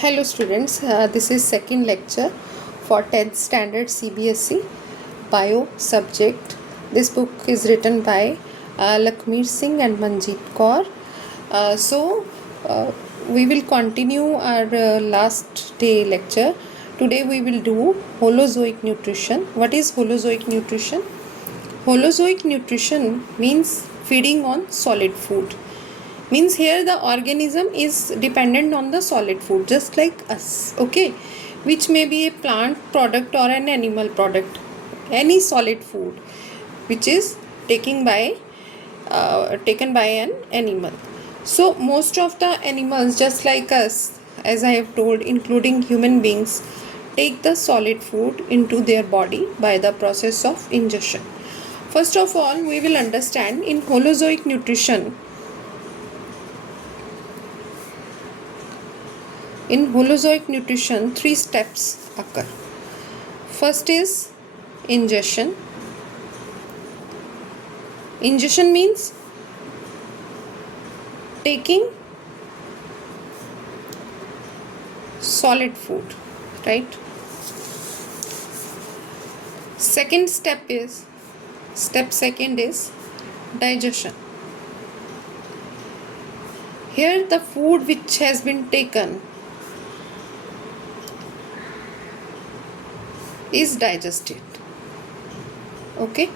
Hello students, this is second lecture for 10th standard CBSE bio subject. This book is written by LAKHMIR Singh and Manjit Kaur. We will continue our last day lecture. Today we will do holozoic nutrition. What is holozoic nutrition? Holozoic nutrition means feeding on solid food. Means here the organism is dependent on the solid food just like us, okay, which may be a plant product or an animal product, any solid food which is taken by an animal. So most of the animals just like us, as I have told, including human beings, take the solid food into their body by the process of ingestion. First of all, we will understand in holozoic nutrition. In holozoic nutrition, 3 steps occur. First is ingestion. Ingestion means taking solid food, right? Second step is digestion. Here the food which has been taken is digested, okay,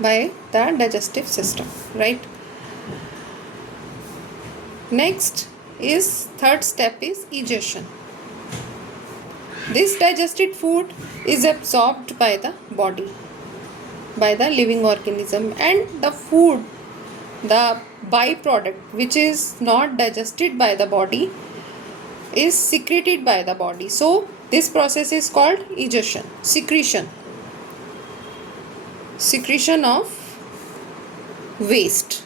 by the digestive system, right? Next is third step is egestion. This digested food is absorbed by the body, by the living organism, and the food, the byproduct which is not digested by the body, is secreted by the body. So this process is called egestion, secretion of waste,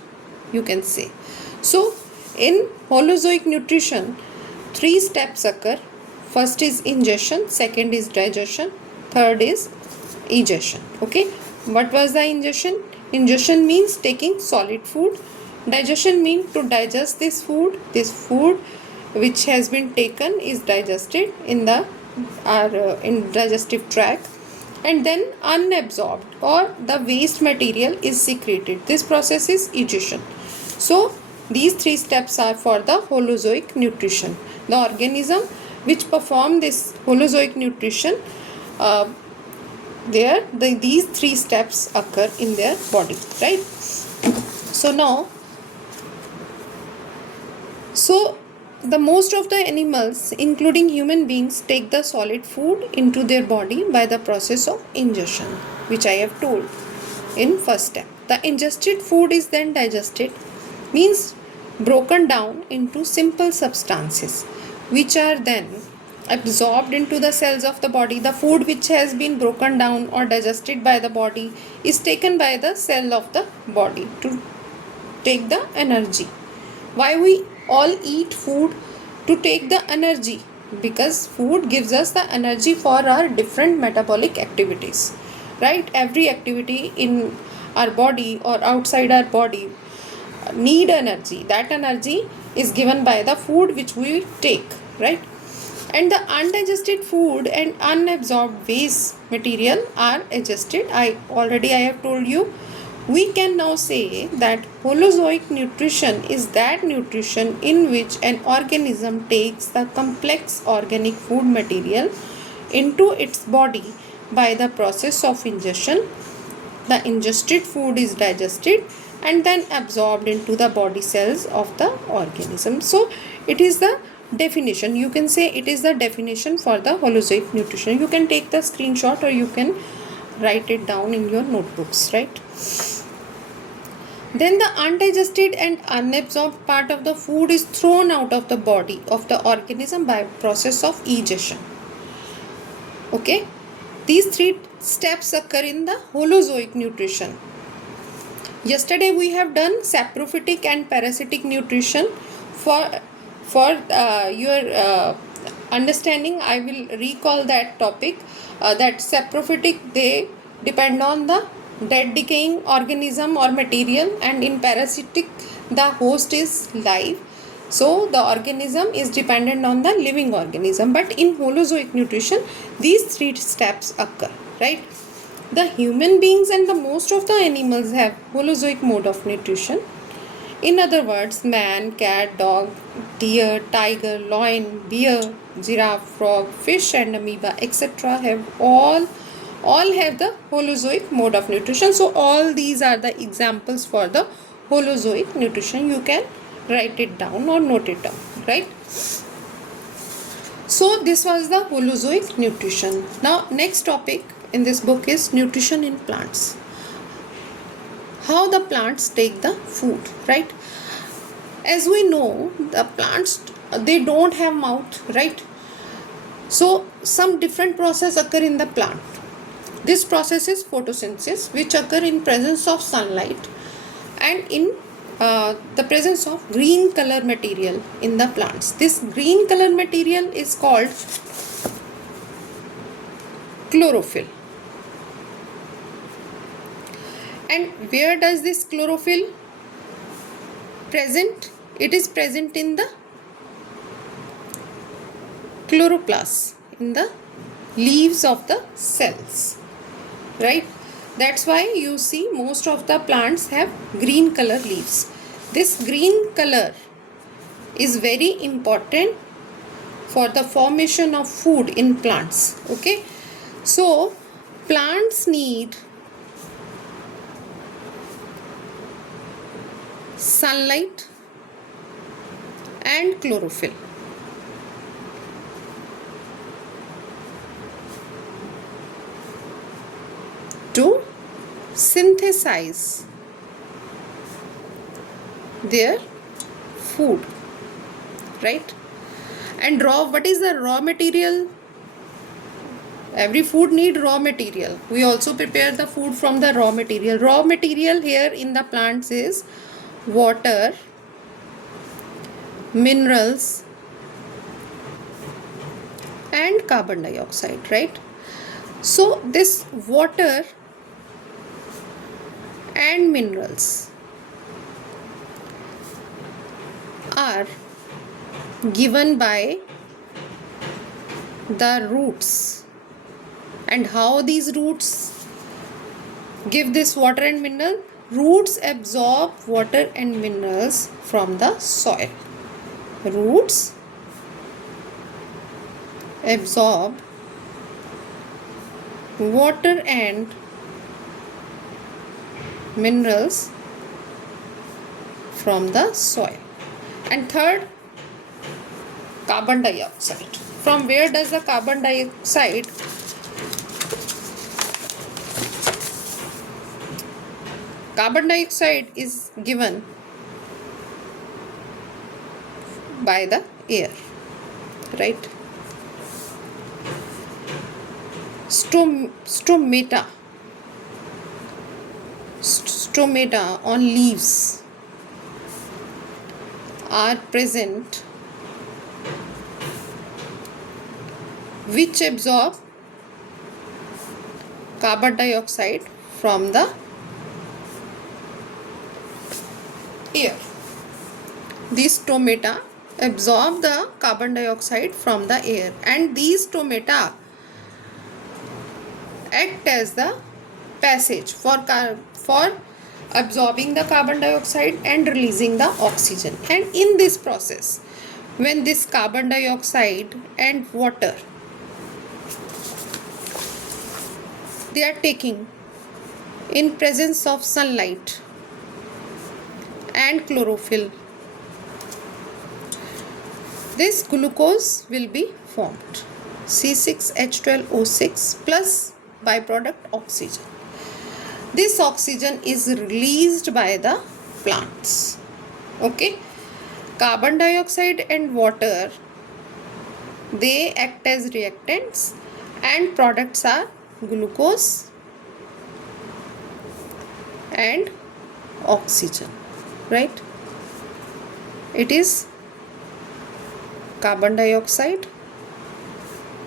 you can say. So in holozoic nutrition, 3 steps occur. First is ingestion, second is digestion, third is egestion, okay. What was the ingestion? Ingestion means taking solid food. Digestion means to digest this food. This food which has been taken is digested in the in digestive tract, and then unabsorbed or the waste material is secreted. This process is egestion. So these 3 steps are for the holozoic nutrition. The organism which perform this holozoic nutrition, these 3 steps occur in their body, right? So the most of the animals, including human beings, take the solid food into their body by the process of ingestion, which I have told in first step. The ingested food is then digested, means broken down into simple substances, which are then absorbed into the cells of the body. The food which has been broken down or digested by the body is taken by the cell of the body to take the energy. Why we all eat food? To take the energy, because food gives us the energy for our different metabolic activities, right? Every activity in our body or outside our body need energy. That energy is given by the food which we take, right? And the undigested food and unabsorbed waste material are digested. I have told you. We can now say that holozoic nutrition is that nutrition in which an organism takes the complex organic food material into its body by the process of ingestion. The ingested food is digested and then absorbed into the body cells of the organism. So it is the definition. You can say it is the definition for the holozoic nutrition. You can take the screenshot or you can write it down in your notebooks, right? Then the undigested and unabsorbed part of the food is thrown out of the body of the organism by process of egestion. Okay, these 3 steps occur in the holozoic nutrition. Yesterday we have done saprophytic and parasitic nutrition. For your understanding, I will recall that topic. That saprophytic, they depend on the dead decaying organism or material, and in parasitic the host is live. So the organism is dependent on the living organism. But in holozoic nutrition, these three steps occur, right? The human beings and the most of the animals have holozoic mode of nutrition. In other words, man, cat, dog, deer, tiger, lion, bear, giraffe, frog, fish and amoeba, etc. have all have the holozoic mode of nutrition. So all these are the examples for the holozoic nutrition. You can write it down or note it down, right? So this was the holozoic nutrition. Now next topic in this book is nutrition in plants. How the plants take the food, right? As we know, the plants, they don't have mouth, right? So some different process occur in the plant. This process is photosynthesis, which occur in presence of sunlight and in the presence of green color material in the plants. This green color material is called chlorophyll. And where does this chlorophyll present? It is present in the chloroplast, in the leaves of the cells, right? That's why you see most of the plants have green color leaves. This green color is very important for the formation of food in plants, okay? So plants need sunlight and chlorophyll. To synthesize their food, right? And what is the raw material? Every food need raw material. We also prepare the food from the raw material. Raw material here in the plants is water, minerals and carbon dioxide, right? So this water and minerals are given by the roots. And how these roots give this water and mineral? Roots absorb water and minerals from the soil. Roots absorb water and minerals from the soil. And third, carbon dioxide. From where does the carbon dioxide is given by the air, right? Stomata on leaves are present which absorb carbon dioxide from the air. These stomata absorb the carbon dioxide from the air, and these stomata act as the passage for absorbing the carbon dioxide and releasing the oxygen. And in this process, when this carbon dioxide and water they are taking in presence of sunlight and chlorophyll, this glucose will be formed, C6H12O6 plus byproduct oxygen. This oxygen is released by the plants, okay? Carbon dioxide and water, they act as reactants, and products are glucose and oxygen, right? It is carbon dioxide,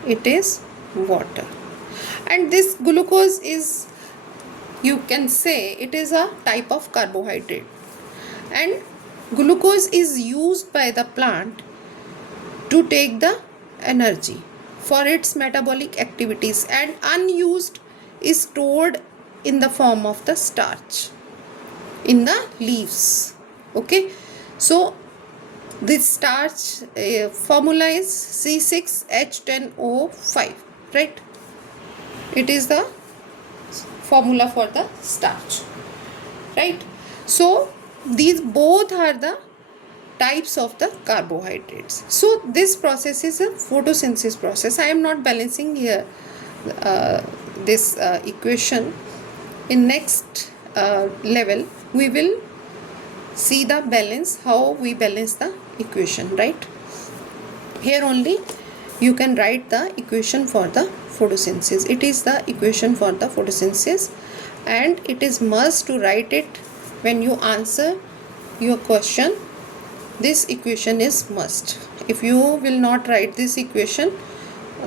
it is water, and this glucose is, you can say, it is a type of carbohydrate, and Glucose is used by the plant to take the energy for its metabolic activities, and unused is stored in the form of the starch in the leaves. Okay, so this starch formula is C6H10O5, right? It is the formula for the starch, right? So these both are the types of the carbohydrates. So this process is a photosynthesis process. I am not balancing here this equation. In next level we will see the balance, how we balance the equation, right? Here only you can write the equation for the photosynthesis. It is the equation for the photosynthesis, and it is must to write it when you answer your question. This equation is must. If you will not write this equation,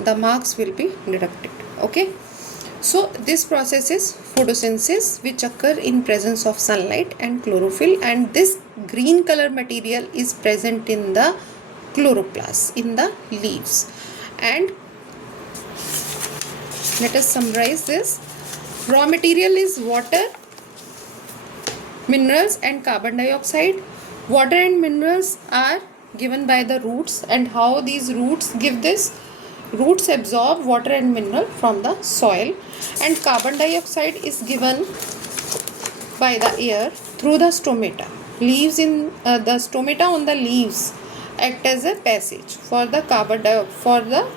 the marks will be deducted. Okay, so this process is photosynthesis, which occur in presence of sunlight and chlorophyll, and this green color material is present in the chloroplast, in the leaves. And let us summarize this. Raw material is water, minerals and carbon dioxide. Water and minerals are given by the roots, and how these roots give this? Roots absorb water and mineral from the soil, and carbon dioxide is given by the air through the stomata. Leaves in the stomata on the leaves act as a passage for the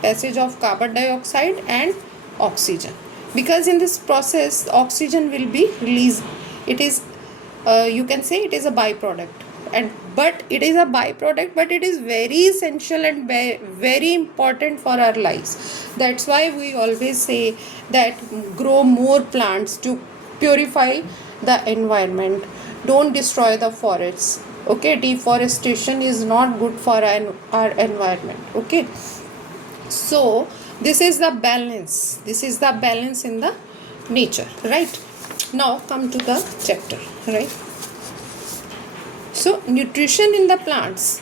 passage of carbon dioxide and oxygen, because in this process oxygen will be released. It is you can say it is a byproduct, but it is a byproduct, but it is very essential and very important for our lives. That's why we always say that grow more plants to purify the environment. Don't destroy the forests. Okay, deforestation is not good for our environment. Okay, so this is the balance. This is the balance in the nature, right? Now come to the chapter, right? So nutrition in the plants.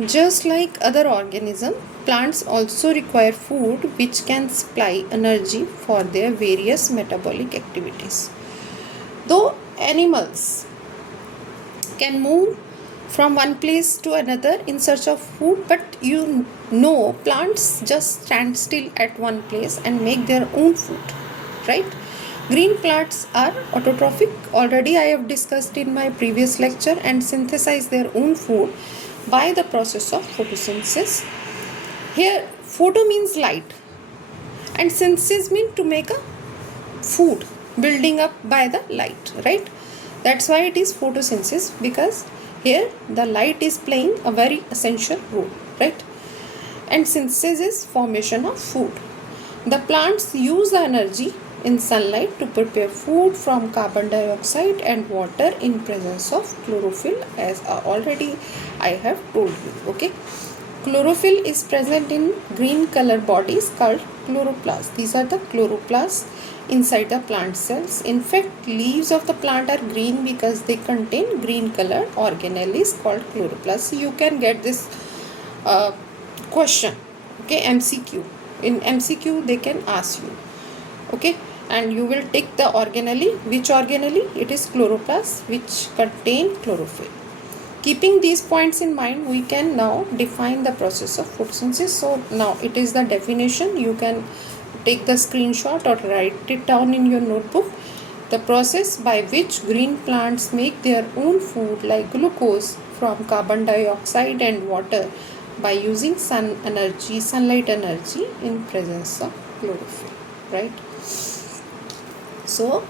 Just like other organisms, plants also require food which can supply energy for their various metabolic activities. Though animals can move from one place to another in search of food, but plants just stand still at one place and make their own food, right? Green plants are autotrophic. Already I have discussed in my previous lecture, and synthesize their own food by the process of photosynthesis. Here photo means light, and synthesis means to make a food building up by the light, right? That's why it is photosynthesis, because here the light is playing a very essential role, right? And synthesis is formation of food. The plants use the energy in sunlight to prepare food from carbon dioxide and water in presence of chlorophyll, as already I have told you. Okay, chlorophyll is present in green color bodies called chloroplasts. These are the chloroplasts inside the plant cells. In fact, leaves of the plant are green because they contain green color organelles called chloroplasts. You can get this question, okay, MCQ. In MCQ they can ask you, okay, and you will take the organelle. Which organelle? It is chloroplasts which contain chlorophyll. Keeping these points in mind, we can now define the process of photosynthesis. So now it is the definition. You can take the screenshot or write it down in your notebook. The process by which green plants make their own food like glucose from carbon dioxide and water by using sunlight energy in presence of chlorophyll, right? So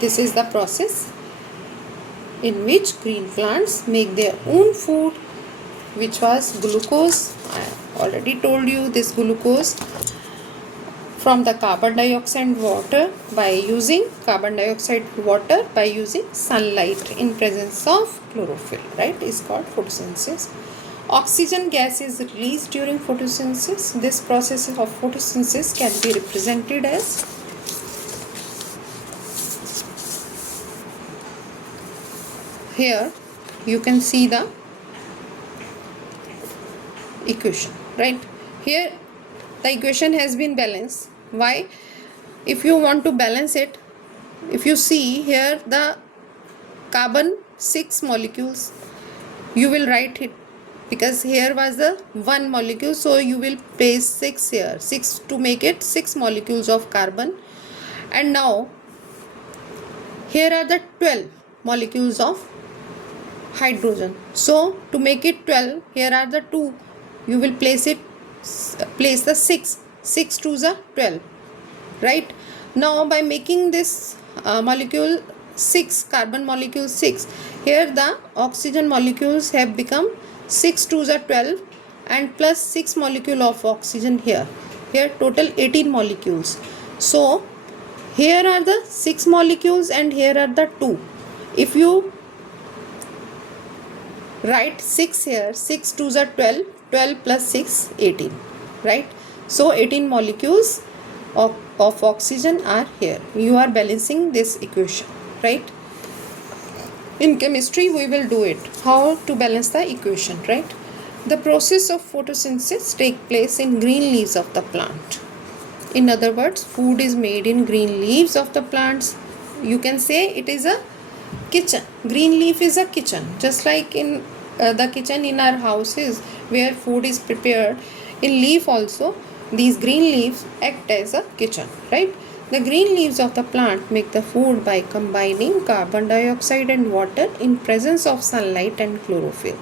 this is the process in which green plants make their own food, which was glucose. I already told you this glucose from the carbon dioxide water by using sunlight in presence of chlorophyll, right, is called photosynthesis. Oxygen gas is released during photosynthesis. This process of photosynthesis can be represented as here you can see the equation, right? Here the equation has been balanced. Why? If you want to balance it, if you see here the carbon 6 molecules, you will write it, because here was the one molecule, so you will place 6 here, 6 to make it 6 molecules of carbon. And now here are the 12 molecules of hydrogen, so to make it 12, here are the 2, you will place the 6 to the 12, right? Now by making this molecule 6, carbon molecule 6, here the oxygen molecules have become 6 to the 12 and plus 6 molecule of oxygen here total 18 molecules. So here are the 6 molecules and here are the 2. If you write 6 here, 6 to the 12, 12 plus 6, 18, right? So 18 molecules of oxygen are here. You are balancing this equation, right? In chemistry we will do it, how to balance the equation, right? The process of photosynthesis takes place in green leaves of the plant. In other words, food is made in green leaves of the plants. You can say it is a kitchen. Green leaf is a kitchen, just like in the kitchen in our houses where food is prepared. In leaf also, these green leaves act as a kitchen, right? The green leaves of the plant make the food by combining carbon dioxide and water in presence of sunlight and chlorophyll.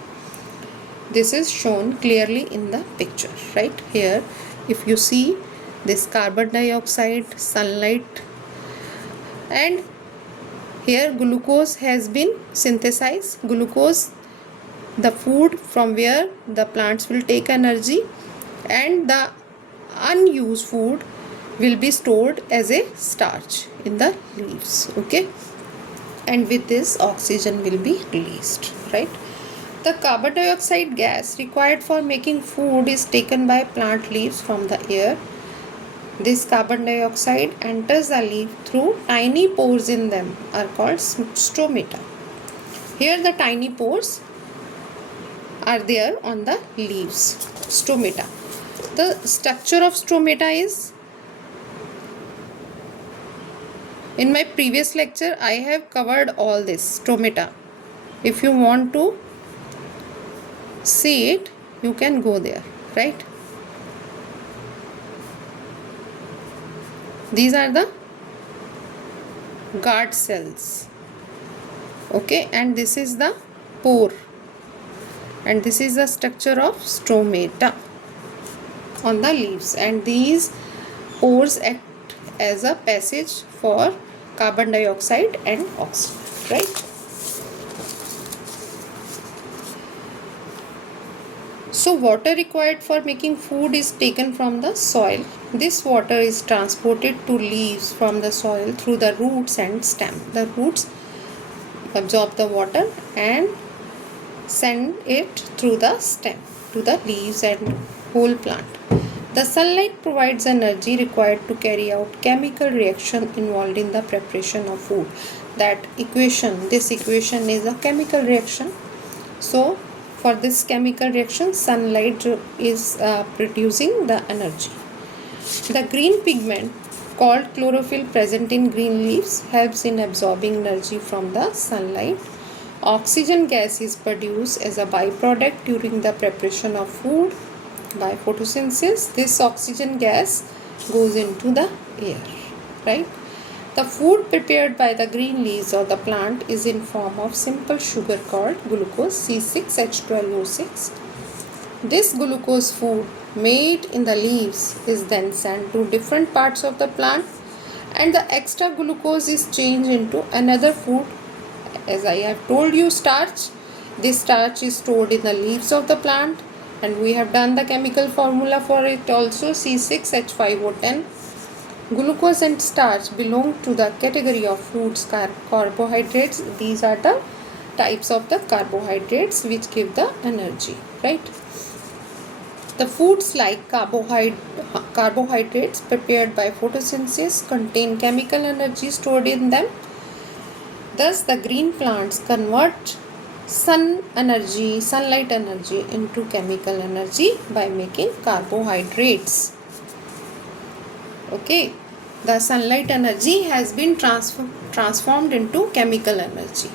This is shown clearly in the picture, right? Here, if you see this carbon dioxide, sunlight, and here glucose has been synthesized. Glucose, the food from where the plants will take energy, and the unused food will be stored as a starch in the leaves, okay? And with this oxygen will be released, right? The carbon dioxide gas required for making food is taken by plant leaves from the air. This carbon dioxide enters the leaf through tiny pores in them are called stomata. Here the tiny pores are there on the leaves, stomata. The structure of stomata is, in my previous lecture I have covered all this stomata. If you want to see it, you can go there, right? These are the guard cells, okay, and this is the pore, and this is the structure of stomata on the leaves, and these pores act as a passage for carbon dioxide and oxygen, right? So water required for making food is taken from the soil. This water is transported to leaves from the soil through the roots and stem. The roots absorb the water and send it through the stem to the leaves and whole plant. The sunlight provides energy required to carry out chemical reaction involved in the preparation of food. This equation is a chemical reaction. So for this chemical reaction, sunlight is producing the energy. The green pigment called chlorophyll present in green leaves helps in absorbing energy from the sunlight. Oxygen gas is produced as a byproduct during the preparation of food by photosynthesis. This oxygen gas goes into the air, right? The food prepared by the green leaves of the plant is in form of simple sugar called glucose C6H12O6. This glucose food made in the leaves is then sent to different parts of the plant, and the extra glucose is changed into another food. As I have told you, starch. This starch is stored in the leaves of the plant, and we have done the chemical formula for it also, C6H5O10. Glucose and starch belong to the category of foods carbohydrates. These are the types of the carbohydrates which give the energy, right? The foods like carbohydrates prepared by photosynthesis contain chemical energy stored in them. Thus, the green plants convert sunlight energy into chemical energy by making carbohydrates. Okay, the sunlight energy has been transformed into chemical energy,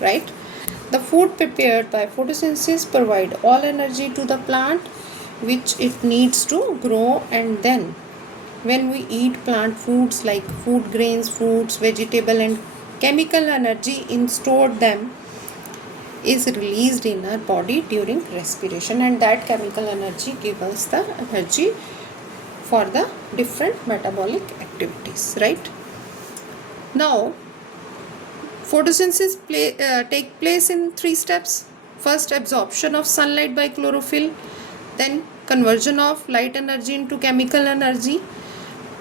right? The food prepared by photosynthesis provide all energy to the plant which it needs to grow, and then when we eat plant foods like food grains, fruits, vegetable, and chemical energy in stored them is released in our body during respiration, and that chemical energy gives us the energy for the different metabolic activities, right? Now photosynthesis take place in 3 steps. First, absorption of sunlight by chlorophyll, then conversion of light energy into chemical energy,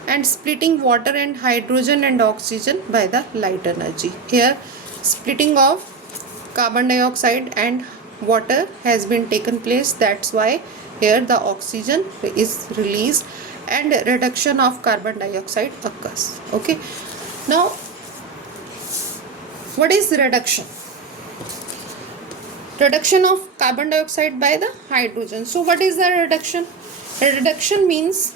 and splitting water and hydrogen and oxygen by the light energy. Here splitting of carbon dioxide and water has been taken place, that's why here the oxygen is released and reduction of carbon dioxide occurs. Okay, now what is reduction? Reduction of carbon dioxide by the hydrogen. So what is the reduction? Reduction means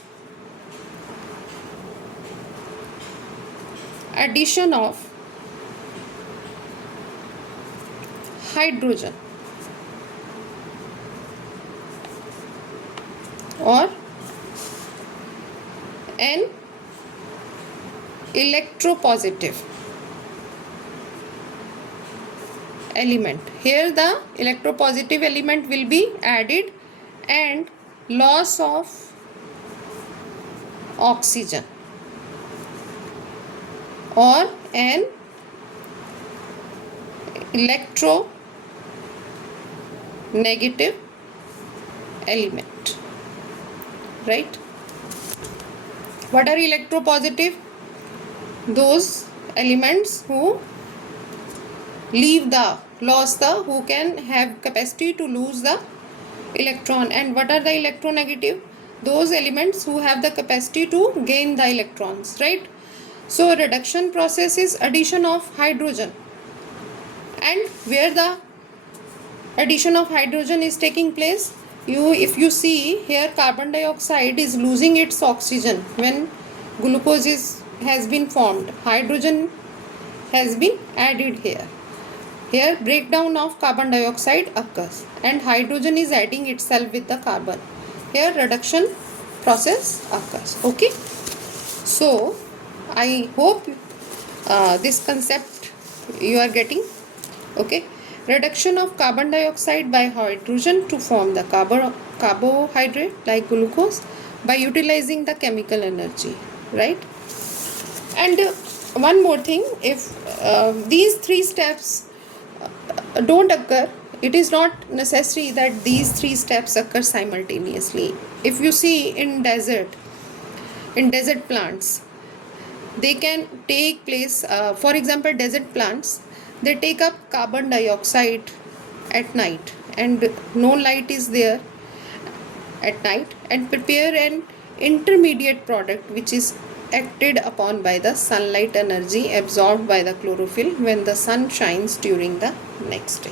addition of hydrogen or an electropositive element. Here the electropositive element will be added and loss of oxygen or an electronegative element, right? What are electropositive? Those elements who who can have capacity to lose the electron. And what are the electronegative? Those elements who have the capacity to gain the electrons, right? So reduction process is addition of hydrogen, and where the addition of hydrogen is taking place, if you see here, carbon dioxide is losing its oxygen when glucose has been formed. Hydrogen has been added here. Here breakdown of carbon dioxide occurs and hydrogen is adding itself with the carbon. Here reduction process occurs. Okay, so I hope this concept you are getting. Okay, reduction of carbon dioxide by hydrogen to form the carbohydrate like glucose by utilizing the chemical energy, right? And one more thing, if these 3 steps don't occur, it is not necessary that these 3 steps occur simultaneously. If you see in desert plants, they can take place, for example, desert plants, they take up carbon dioxide at night and no light is there at night, and prepare an intermediate product which is acted upon by the sunlight energy absorbed by the chlorophyll when the sun shines during the next day.